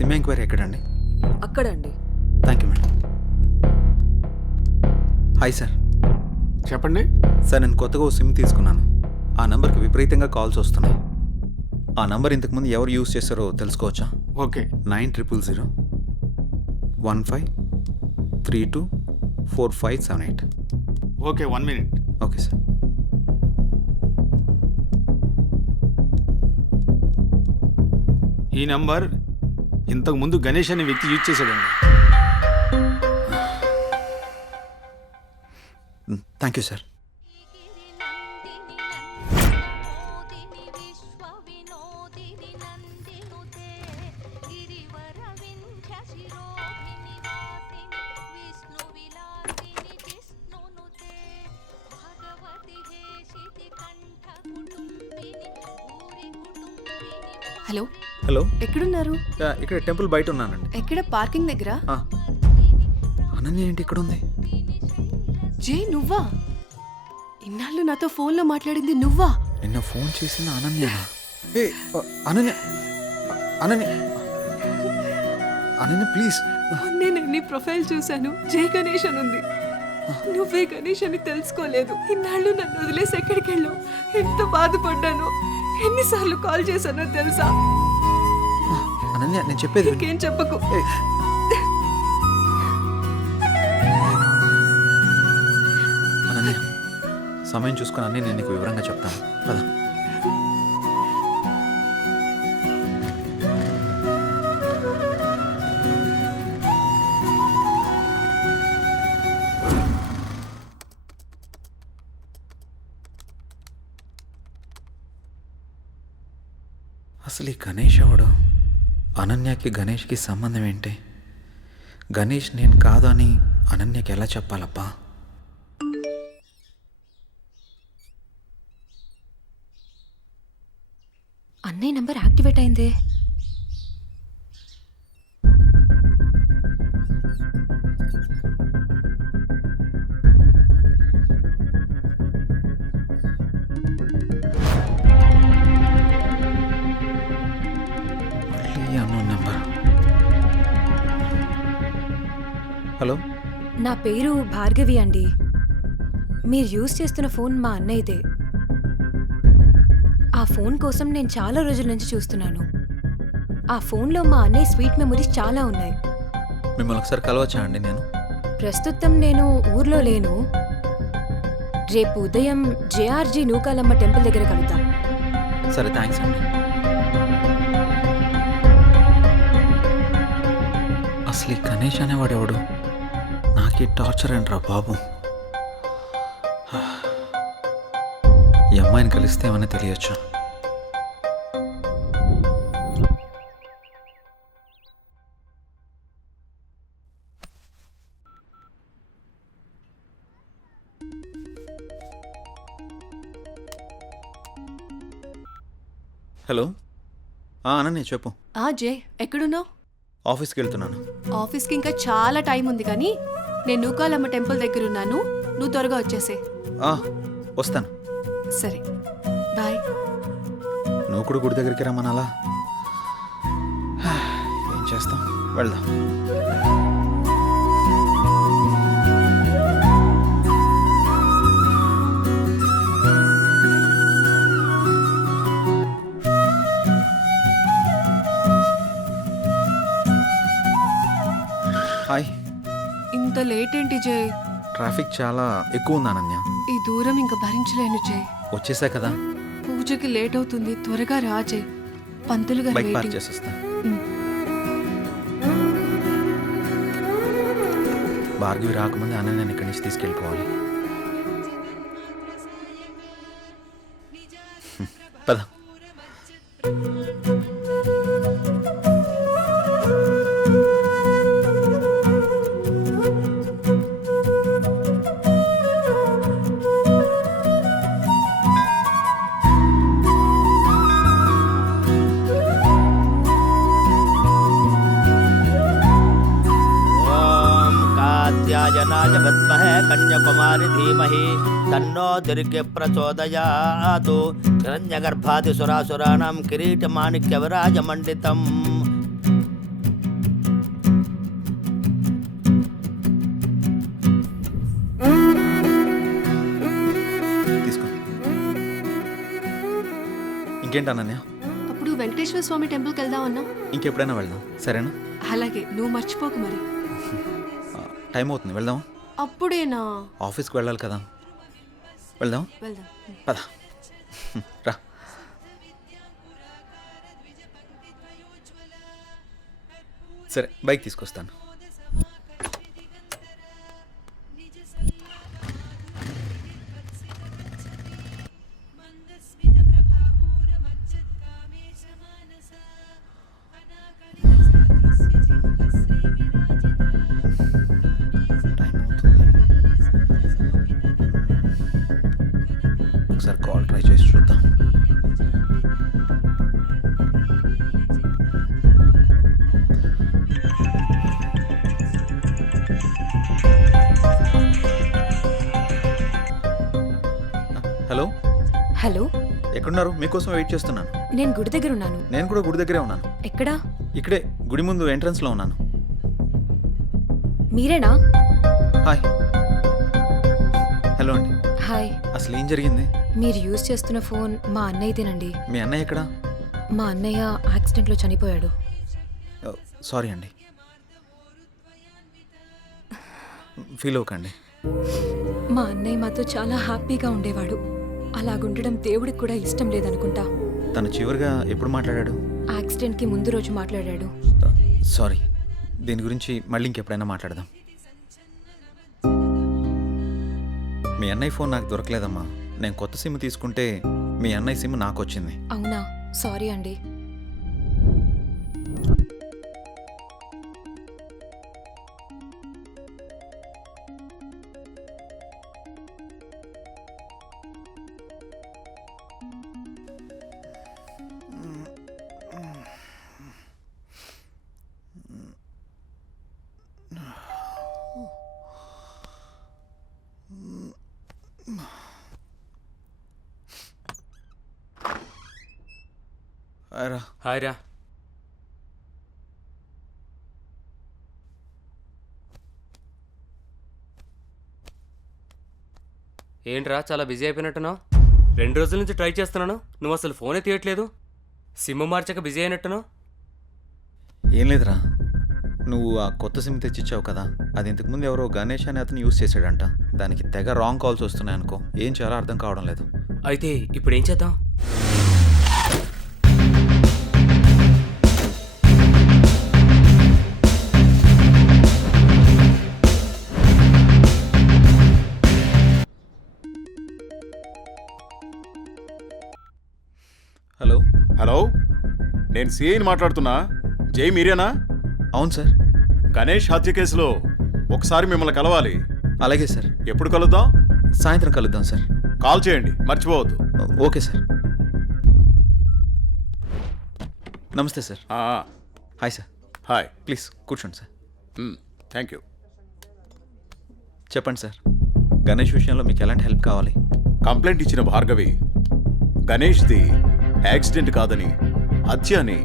SIM enquiry ఎక్కడండి? అక్కడండి. Thank you madam. Hi sir. చెప్పండి. సార్ నేను కొత్తగా ఓ సిమ్ తీసుకున్నాను. ఆ నంబర్కి విపరీతంగా కాల్స్ వస్తున్నాయి. ఆ నంబర్ ఇంతకుముందు ఎవరు యూజ్ చేస్తారో తెలుసుకోవచ్చా? Okay. 900015324578. Okay, 1 minute. Okay sir. ఈ నంబర్ ఇంతకు ముందు గణేష్ అనే వ్యక్తి యూజ్ చేశాడండి. Thank you sir. Hello, hello. ఎక్కడున్నారు? ఇక్కడ టెంపుల్ బయట ఉన్నానండి. ఎక్కడ? పార్కింగ్ దగ్గర. అనన్య ఏంటి ఇక్కడ ఉంది? జే, నువ్వా? ఇన్నాళ్ళు నాతో ఫోన్లో మాట్లాడింది నువ్వా? నిన్న ఫోన్ చేసిన అనన్య. అనన్య అనన్య అనన్య ప్లీజ్. నేను నీ ప్రొఫైల్ చూశాను, జే గణేష్ అని ఉంది. నువ్వే గణేష్ అని తెలుసుకోలేదు. ఇన్నాళ్ళు నన్ను వదిలేసి ఎక్కడికి వెళ్ళావు? ఎంత బాధపడ్డాను, ఎన్నిసార్లు కాల్ చేశానో తెలుసా? అనన్య నేను చెప్పేది ఇంకేం చెప్పకు. అనన్య సమయం చూసుకుని అన్నీ నేను నీకు వివరంగా చెప్తాను కదా. అసలు ఈ గణేష్ ఎవడు? అనన్యకి గణేష్కి సంబంధం ఏంటి? గణేష్ నేను కాదు అని అనన్యకి ఎలా చెప్పాలప్పా? అన్నయ్య నంబర్ యాక్టివేట్ అయిందే. హలో, నా పేరు భార్గవి అండి. మీరు యూజ్ చేస్తున్న ఫోన్ మా అన్నయ్యదే. ఆ ఫోన్ కోసం నేను చాలా రోజుల నుంచి చూస్తున్నాను. ఆ ఫోన్లో మా అన్నయ్య స్వీట్ మెమరీస్ చాలా ఉన్నాయి. మిమ్మల్ని ఒకసారి కలవచ్చా అండి? నేను ప్రస్తుతం నేను ఊర్లో లేను. రేపు ఉదయం జేఆర్జీ నూకాలమ్మ టెంపుల్ దగ్గర కలుద్దాం. సరే, థ్యాంక్స్ అండి. అసలు ఈ గణేష్ అనేవాడు ఎవడు? నాకు టార్చర్ అంటరా బాబు. ఈ అమ్మాయిని కలిస్తే ఏమన్నా తెలియచ్చు. హలో, అనన్య చెప్పు. జే, ఎక్కడున్నావు? ఆఫీస్కి వెళ్తున్నాను. ఆఫీస్కి ఇంకా చాలా టైం ఉంది, కానీ నేను నూకాలమ్మ టెంపుల్ దగ్గర ఉన్నాను. నువ్వు త్వరగా వచ్చేసే. వస్తాను. సరే, బాయ్. నువ్వు కూడా గుడి దగ్గరికి రమ్మనాలా? ఏం చేస్తాం, వెళ్దాం. హాయ్. ఇంత లేట్ ఏంటి జై? ట్రాఫిక్ చాలా ఎక్కువ ఉంది అనన్య. ఈ దూరం ఇంకా భరించలేను జై. వచ్చేసా కదా. పూజకి లేట్ అవుతుంది, త్వరగా రా జై. పంతులు గారు బైక్ పార్క్ వెయిటింగ్. చేసేస్తా. భార్గవి రాకముందే అనన్యని ఇక్కడి నుంచి తీసుకెళ్ళిపోవాలి. పద. जनाय विद्महे कन्याकुमारी धीमहि तन्नो दुर्गे प्रचोदयात् हिरण्यगर्भादिसुरासुराणां किरीटमाणिक्यविराजमण्डितम् ఇంకేంటి అనన్య? అప్పుడు వెంకటేశ్వర స్వామి టెంపుల్కి వెళ్దాం అన్నా. ఇంకెప్పుడైనా వెళ్దాం, సరేనా? అలాగే, నువ్వు మర్చిపోకు మరి. టైం అవుతుంది, వెళ్దాం. అప్పుడేనా? ఆఫీస్కి వెళ్ళాలి కదా. వెళ్దాం, వెళ్దాం. పద. రా. సరే, బైక్ తీసుకొస్తాను. ఒకసారి కాల్ ట్రై చేసి చూద్దాం. హలో, హలో, ఎక్కడున్నారు? మీకోసం వెయిట్ చేస్తున్నాను. నేను గుడి దగ్గర ఉన్నాను. నేను కూడా గుడి దగ్గరే ఉన్నాను. ఎక్కడా? ఇక్కడే గుడి ముందు ఎంట్రన్స్లో ఉన్నాను. మీరేనా? హాయ్. హలో అండి. హాయ్. అసలు ఏం జరిగింది? మీరు యూజ్ చేస్తున్న ఫోన్ మా అన్నయ్యదేనండి. మీ అన్నయ్య ఎక్కడా? మా అన్నయ్య యాక్సిడెంట్లో చనిపోయాడు. సారీ అండి. ఫీల్ అవ్వకండి. మా అన్నయ్య మాతో చాలా హ్యాపీగా ఉండేవాడు. అలాగుండడం దేవుడికి కూడా ఇష్టం లేదనుకుంటా. తను చివరిగా ఎప్పుడు మాట్లాడాడు? యాక్సిడెంట్కి ముందు రోజు మాట్లాడాడు. సారీ, దీని గురించి మళ్ళీ ఇంకెప్పుడైనా మాట్లాడదాం. మీ అన్నయ్య ఫోన్ నాకు దొరకలేదమ్మా. నేను కొత్త సిమ్ తీసుకుంటే మీ అన్నయ్య సిమ్ నాకు వచ్చింది. అవునా? సారీ అండి. హాయ్ రా. ఏంట్రా చాలా బిజీ అయిపోయినట్టున్నావు? 2 రోజుల నుంచి ట్రై చేస్తున్నాను, నువ్వు అసలు ఫోనే తీయట్లేదు. సిమ్ మార్చక బిజీ అయినట్టున్నావు. ఏం లేదురా, నువ్వు ఆ కొత్త సిమ్ తెచ్చిచ్చావు కదా, అది ఇంతకుముందు ఎవరో గణేష్ అనే అతను యూస్ చేశాడంట. దానికి తెగ రాంగ్ కాల్స్ వస్తున్నాయి అనుకో. ఏం చేయాలో అర్థం కావడం లేదు. అయితే ఇప్పుడు ఏం చేద్దాం? హలో. హలో, నేను సిఐని మాట్లాడుతున్నా. జై మీరేనా? అవును సార్. గణేష్ హత్య కేసులో ఒకసారి మిమ్మల్ని కలవాలి. అలాగే సార్. ఎప్పుడు కలుద్దాం? సాయంత్రం కలుద్దాం సార్. కాల్ చేయండి, మర్చిపోవద్దు. Okay sir. నమస్తే sir. Hi sir. Hi. Please కూర్చోండి సార్. Thank you. చెప్పండి సార్, గణేష్ విషయంలో మీకు ఎలాంటి హెల్ప్ కావాలి? కంప్లైంట్ ఇచ్చిన భార్గవి గణేష్ది యాక్సిడెంట్ కాదని హత్య అని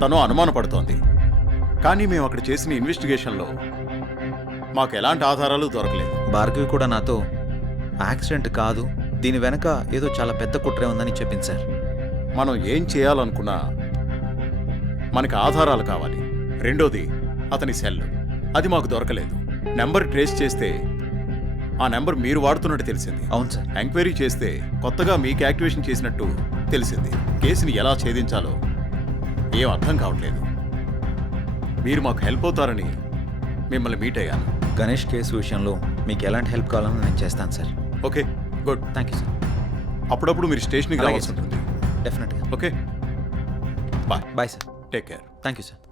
తను అనుమానపడుతోంది. కానీ మేము అక్కడ చేసిన ఇన్వెస్టిగేషన్లో మాకు ఎలాంటి ఆధారాలు దొరకలేదు. భార్గవి కూడా నాతో యాక్సిడెంట్ కాదు, దీని వెనక ఏదో చాలా పెద్ద కుట్రే ఉందని చెప్పింది సార్. మనం ఏం చేయాలనుకున్నా మనకి ఆధారాలు కావాలి. రెండోది అతని సెల్, అది మాకు దొరకలేదు. నెంబర్ ట్రేస్ చేస్తే ఆ నెంబర్ మీరు వాడుతున్నట్టు తెలిసింది. అవును సార్. ఎంక్వైరీ చేస్తే కొత్తగా మీకు యాక్టివేషన్ చేసినట్టు తెలిసింది. కేసుని ఎలా ఛేదించాలో ఏం అర్థం కావట్లేదు. మీరు మాకు హెల్ప్ అవుతారని మిమ్మల్ని మీట్ అయ్యాను. గణేష్ కేసు విషయంలో మీకు ఎలాంటి హెల్ప్ కావాలని నేను చేస్తాను sir. Okay, good. Thank you sir. అప్పుడప్పుడు మీరు స్టేషన్కి అలాగే రావాల్సి సార్. ఉంటుంది. డెఫినెట్గా. Okay, bye. Bye sir. Take care. Thank you sir.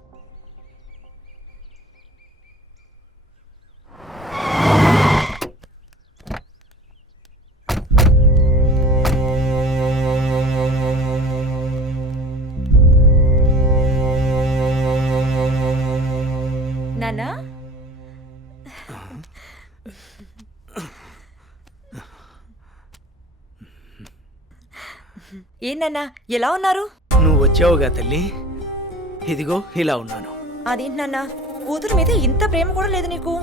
నానా, ఏంటన్నా ఎలా ఉన్నారు? నువ్వు వచ్చావుగా తల్లి, ఇదిగో ఇలా ఉన్నాను. అదేంటి నాన్న, కూతురు మీద ఇంత ప్రేమ కూడా లేదు నీకు?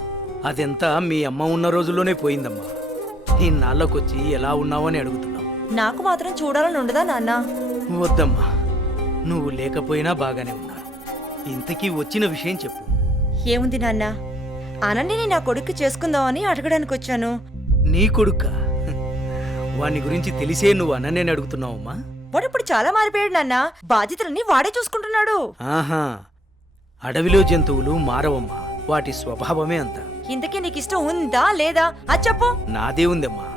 అదంతా మీ అమ్మ ఉన్న రోజుల్లోనే పోయిందమ్మా. ఇన్నాళ్ళకొచ్చి ఎలా ఉన్నావు అని అడుగుతున్నావు. నాకు మాత్రం చూడాలని ఉండదా నాన్న? వద్దమ్మా, నువ్వు లేకపోయినా బాగానే ఉన్నారు. ఇంతకీ వచ్చిన విషయం చెప్పు. ఏముంది నాన్న, అనన్యని నా కొడుకు చేసుకుందామని అడగడానికి వచ్చాను. నీ కొడుక్క? వాని గురించి తెలిసే నువ్వు అనన్యని అడుగుతున్నావమ్మా? వాడు ఇప్పుడు చాలా మారిపోయాడు నాన్న. బాధ్యతలన్నీ వాడే చూసుకుంటున్నాడు. ఆహా, అడవిలో జంతువులు మారవమ్మా, వాటి స్వభావమే అంత. ఇంతకీ నీకు ఇష్టం ఉందా లేదా అది చెప్పు. నాదే ఉందమ్మా,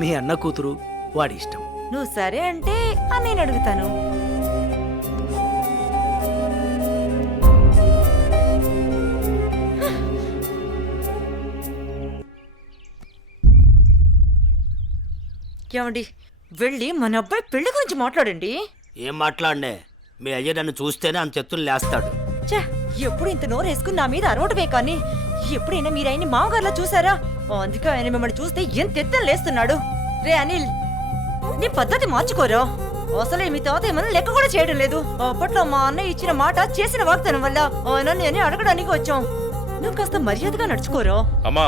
మీ అన్న కూతురు, వాడి ఇష్టం. నువ్వు సరే అంటే నేను అడుగుతాను. ఏమండి, వెళ్ళి మన అబ్బాయి పెళ్లి గురించి మాట్లాడండి. ఏం మాట్లాడనే? మీ అయ్య నన్ను చూస్తేనే అంత ఎత్తులు లేస్తాడు. ఛే, ఎప్పుడు ఇంత నోరు వేసుకుని నా మీద అరవటమే కానీ ఎప్పుడైనా మీరు ఆయన్ని మామగారులా చూసారా? అందుకే ఆయన మిమ్మల్ని చూస్తే ఎంత ఎత్తున లేస్తున్నాడు. రే అనిల్, నీ పద్ధతి మార్చుకోరా. అసలే మీ తాత ఏమన్నా లెక్క కూడా చేయడం లేదు. అప్పట్లో మా అన్నయ్య ఇచ్చిన మాట చేసిన వాగ్దానం వల్ల ఆయన నేను అడగడానికి వచ్చాం. నువ్వు కాస్త మర్యాదగా నడుచుకోరా. అమ్మా,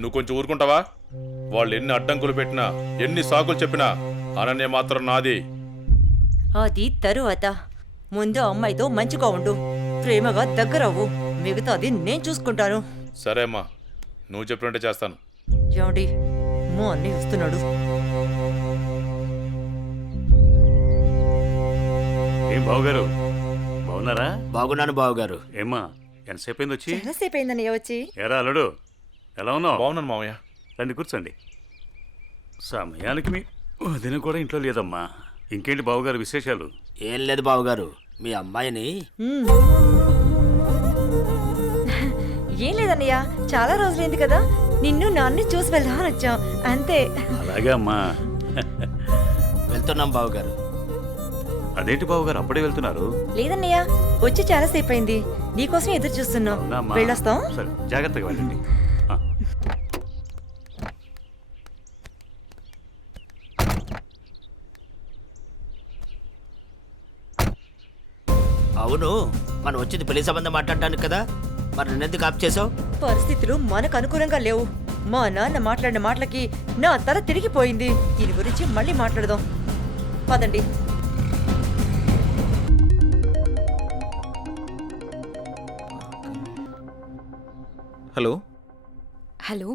నువ్వు కొంచెం ఊరుకుంటావా? వాళ్ళు ఎన్ని అడ్డంకులు పెట్టినా, ఎన్ని సాకులు చెప్పినా అనన్య మాత్రం నాది. అది తరువాత. ముందు అమ్మాయితో మంచిగా ఉండు, ప్రేమగా దగ్గరవ్వు. మిగతాది నేను చూసుకుంటాను. సరే అమ్మా, నువ్వు చెప్పినట్టే చేస్తాను. ఏమండి, మా అన్నయ్య వస్తున్నాడు. ఏం బావగారు, బాగున్నారా? బాగున్నాను బావగారు. ఏమ్మా, ఎంతసేపు అయింది వచ్చి? చాలాసేపు అయిందన్నయ్య వచ్చి. ఎరా అల్లుడు, ఎలా ఉన్నావు? బాగున్నాను మామయ్య. రండి కూర్చోండి. సమయానికి మీ వదిన కూడా ఇంట్లో లేదమ్మా. ఇంకేంటి బావగారు విశేషాలు? ఏం లేదు బావగారు, మీ అమ్మాయిని ఏం లేదన్నయ్య, చాలా రోజులైంది కదా, నిన్ను నాన్ని చూసి వెళ్దామని వచ్చాం అంతే. అలాగే అమ్మా. వెళ్తున్నాం బావగారు. అదేంటి బావగారు అప్పుడే వెళ్తున్నారు? లేదన్నయ్య, వచ్చి చాలాసేపు అయింది. నీకోసం ఎదురు చూస్తున్నాం. అవునమ్మా. వెళ్ళొస్తాం. సరే, జాగ్రత్తగా వెళ్ళండి. ఆ. అవును, మనం వచ్చింది పెళ్లి సంబంధం మాట్లాడటానికి కదా, మరి నిన్నెందుకు ఆప్ చేసావు? పరిస్థితులు మనకు అనుకూలంగా లేవు. మా నాన్న మాట్లాడిన మాటలకి నా తల తిరిగిపోయింది. దీని గురించి మళ్ళీ మాట్లాడదాం పదండి. హలో. హలో,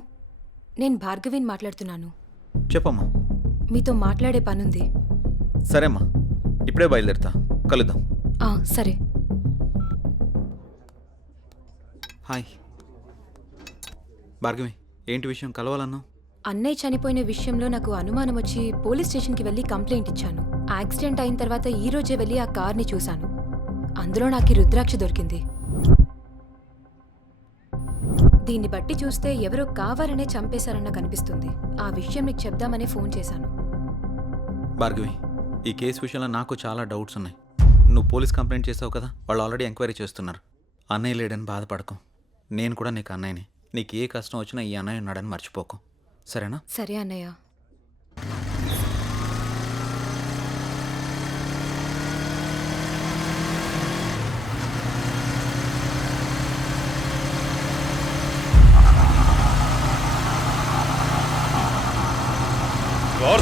నేను భార్గవిని మాట్లాడుతున్నాను. చెప్పమ్మా. మీతో మాట్లాడే పనుంది. సరేమ్మా, ఇప్పుడే బయలుదేరుతా, కలుద్దాం. సరే. హాయ్ భార్గవి, ఏంటి విషయం, కలవాలన్నావు? అన్నయ్య చనిపోయిన విషయంలో నాకు అనుమానం వచ్చి పోలీస్ స్టేషన్కి వెళ్ళి కంప్లైంట్ ఇచ్చాను. యాక్సిడెంట్ అయిన తర్వాత ఈ రోజే వెళ్ళి ఆ కార్ని చూశాను. అందులో నాకు ఈ రుద్రాక్ష దొరికింది. దీన్ని బట్టి చూస్తే ఎవరో కావాలనే చంపేశారన్న కనిపిస్తుంది. ఆ విషయం నీకు చెప్దామనే ఫోన్ చేశాను. భార్గవి, ఈ కేసు విషయంలో నాకు చాలా డౌట్స్ ఉన్నాయి. నువ్వు పోలీస్ కంప్లైంట్ చేసావు కదా, వాళ్ళు ఆల్రెడీ ఎంక్వైరీ చేస్తున్నారు. అన్నయ్య లేడని బాధపడకు, నేను కూడా నీకు అన్నయ్యని. నీకు ఏ కష్టం వచ్చినా ఈ అన్నయ్య ఉన్నాడని మర్చిపోకు, సరేనా? సరే అన్నయ్య.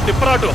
తిప్పరాటు